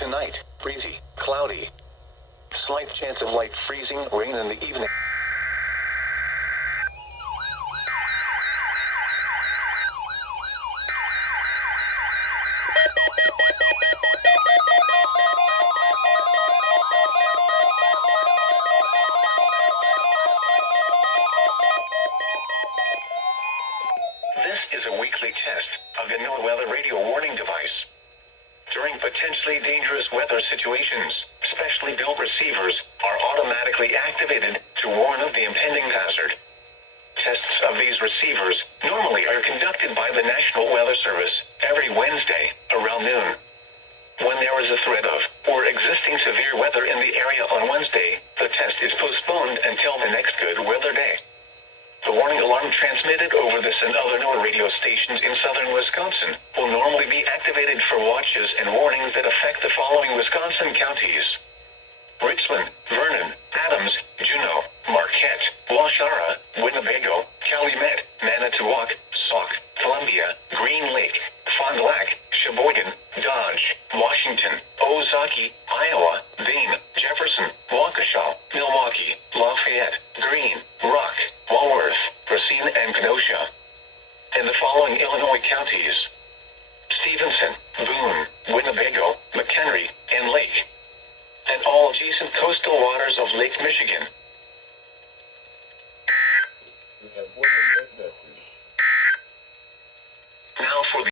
Tonight, breezy, cloudy. Slight chance of light freezing rain in the evening. This is a weekly test of the NOAA radio warning device. During potentially dangerous weather situations, specially built receivers are automatically activated to warn of the impending hazard. Tests of these receivers normally are conducted by the National Weather Service every Wednesday around noon. When there is a threat of or existing severe weather in the area on Wednesday, the test is postponed until the next good weather day. The warning alarm transmitted over this and other NOAA radio stations in southern Wisconsin will normally be activated for watches and warnings that affect the following Wisconsin counties: Richland, Vernon, Adams, Juneau, Marquette, Waushara, Winnebago, Calumet, Manitowoc, Sauk, Columbia, Green Lake, Fond du Lac, Sheboygan, Dodge, Washington, Ozaukee, Iowa, Dane, Jefferson, Waukesha, Milwaukee, Lafayette, Greene, Rock, Walworth, Racine, and Kenosha. And the following Illinois counties: Stevenson, Boone, Winnebago, McHenry, and Lake. And all adjacent coastal waters of Lake Michigan,